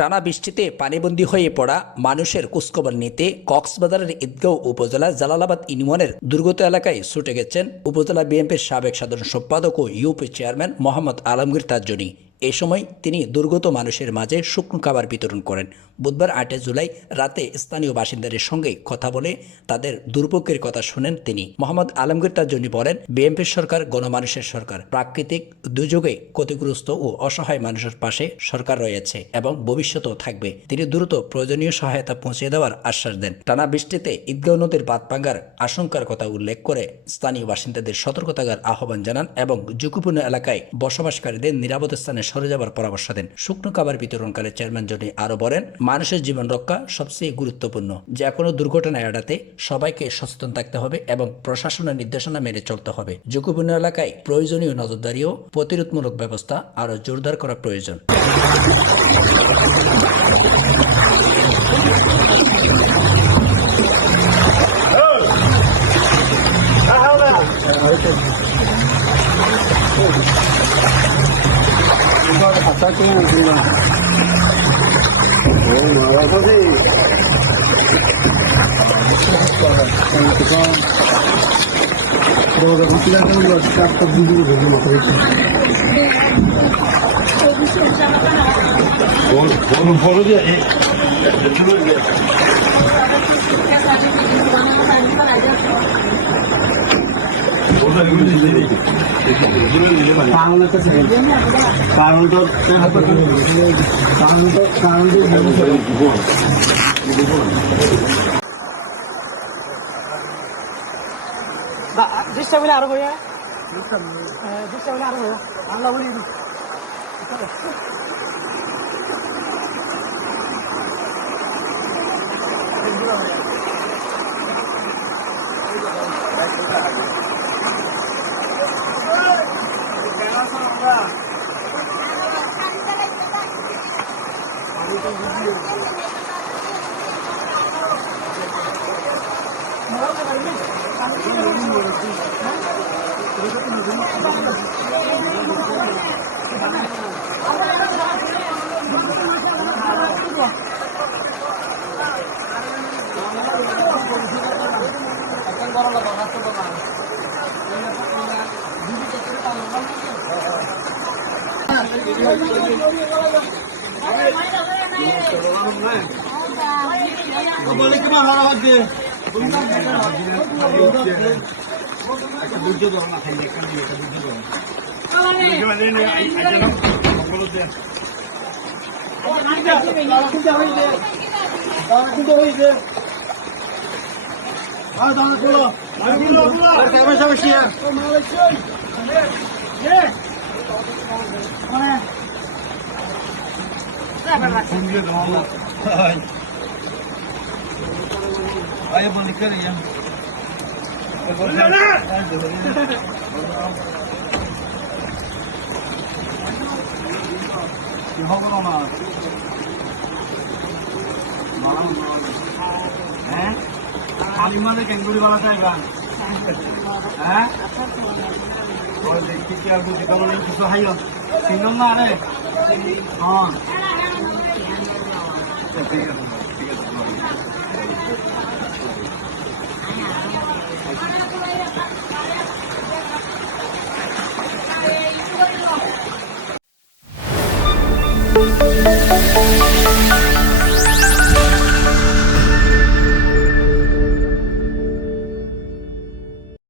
টানা বৃষ্টিতে পানিবন্দী হয়ে পড়া মানুষের খোঁজখবর নিতে কক্সবাজারের ঈদগাঁও উপজেলা জালালাবাদ ইউনিয়নের দুর্গত এলাকায় ছুটে গেছেন উপজেলা বিএনপির সাবেক সাধারণ সম্পাদক ও ইউপি চেয়ারম্যান মোহাম্মদ আলমগীর তাজনী। এই সময় তিনি দুর্গত মানুষের মাঝে শুকনো খাবার বিতরণ করেন। বুধবার ৮ জুলাই রাতে স্থানীয় বাসিন্দাদের সঙ্গে কথা বলে তাদের দুর্ভোগের কথা শুনেন তিনি। মোহাম্মদ আলমগীর তাজনী বলেন, বিএনপির সরকার গণমানুষের সরকার। প্রাকৃতিক দুর্যোগে ক্ষতিগ্রস্ত ও অসহায় মানুষের পাশে সরকার রয়েছে এবং ভবিষ্যতেও থাকবে। তিনি দ্রুত প্রয়োজনীয় সহায়তা পৌঁছে দেওয়ার আশ্বাস দেন। টানা বৃষ্টিতে ঈদগাঁও নদীর বাঁধ ভাঙার আশঙ্কার কথা উল্লেখ করে স্থানীয় বাসিন্দাদের সতর্ক থাকার আহ্বান জানান এবং ঝুঁকিপূর্ণ এলাকায় বসবাসকারীদের নিরাপদ স্থানে সরে যাবার পরামর্শ দেন। শুকনো খাবার বিতরণকালে চেয়ারম্যান জনি আরো বলেন, মানুষের জীবন রক্ষা সবচেয়ে গুরুত্বপূর্ণ। যে কোনো দুর্ঘটনা এড়াতে সবাইকে সচেতন থাকতে হবে এবং প্রশাসনের নির্দেশনা মেনে চলতে হবে। ঝুঁকিপূর্ণ এলাকায় প্রয়োজনীয় নজরদারি ও প্রতিরোধমূলক ব্যবস্থা আরো জোরদার করা প্রয়োজন। আরো ভাইয়া আল্লাহ বলি Ayo balik ke ya. Kalimah deh kengkuri bala saya kan. Oh, देखिए क्या कुछ करो नहीं किसको है यो. सिंगम ना रे. हाँ. ठीक है.